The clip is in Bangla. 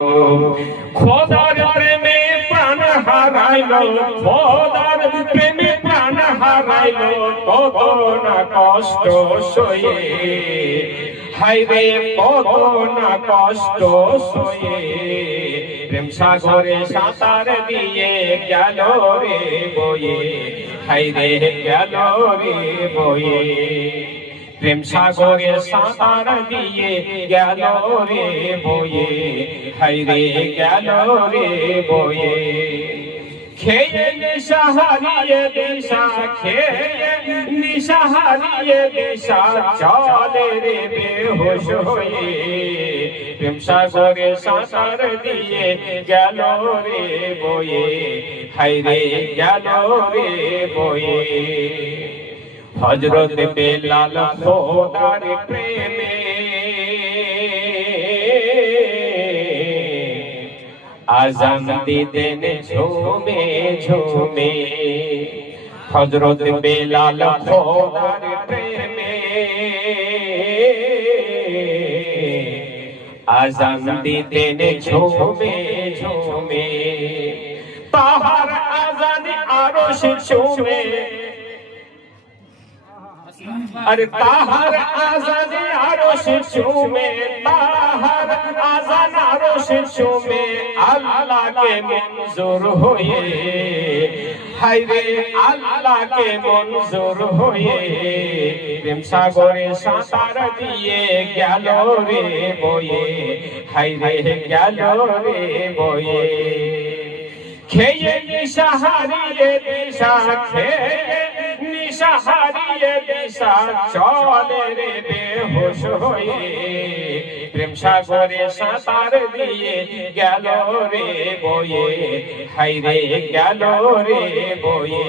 খোদার প্রেমে প্রাণ হারাইলো, খোদার প্রেমে প্রাণ হারাইলো, কত না কষ্ট সয়ে, হায়রে কত না কষ্ট সয়ে, প্রেম সাগরে সাঁতার দিয়ে গেল রে বয়ে, হায়রে গেল রে বয়ে, প্রেম সাগরে সাঁতার দিয়ে গেল রে বয়ে, হায়রে গেল রে বয়ে, খেয়ে নেশা হারিয়ে দিশা, খেয়ে নেশা হারিয়ে দিশা, চলে রে বেহুশ হয়ে, প্রেম সাগরে সাঁতার দিয়ে গেল রে বয়ে, হায়রে গেল রে বয়ে। হযরত বেলাল খোদার প্রেমে আযান দিতেন ঝুমে ঝুমে, হযরত বেলাল খোদার প্রেমে আযান দিতেন ঝুমে ঝুমে, তাহার আযানে আরশ চুমে, अरे ताहर आज़ान आरोश चूमे, ताहर आज़ान आरोश चूमे, अल्लाह के मंजूर होए, हायरे अल्लाह के मंजूर होए, प्रेम सागरे साँतार दिए गেল রে বয়ে, हायरे গেল রে বয়ে, খেয়ে নেশা হারিয়ে দিশা, খেয়ে নেশা হারিয়ে দিশা, চলে রে বেহুশ হয়ে, প্রেম সাগরে সাঁতার দিয়ে গেল রে বয়ে, হায়রে গেল রে বয়ে।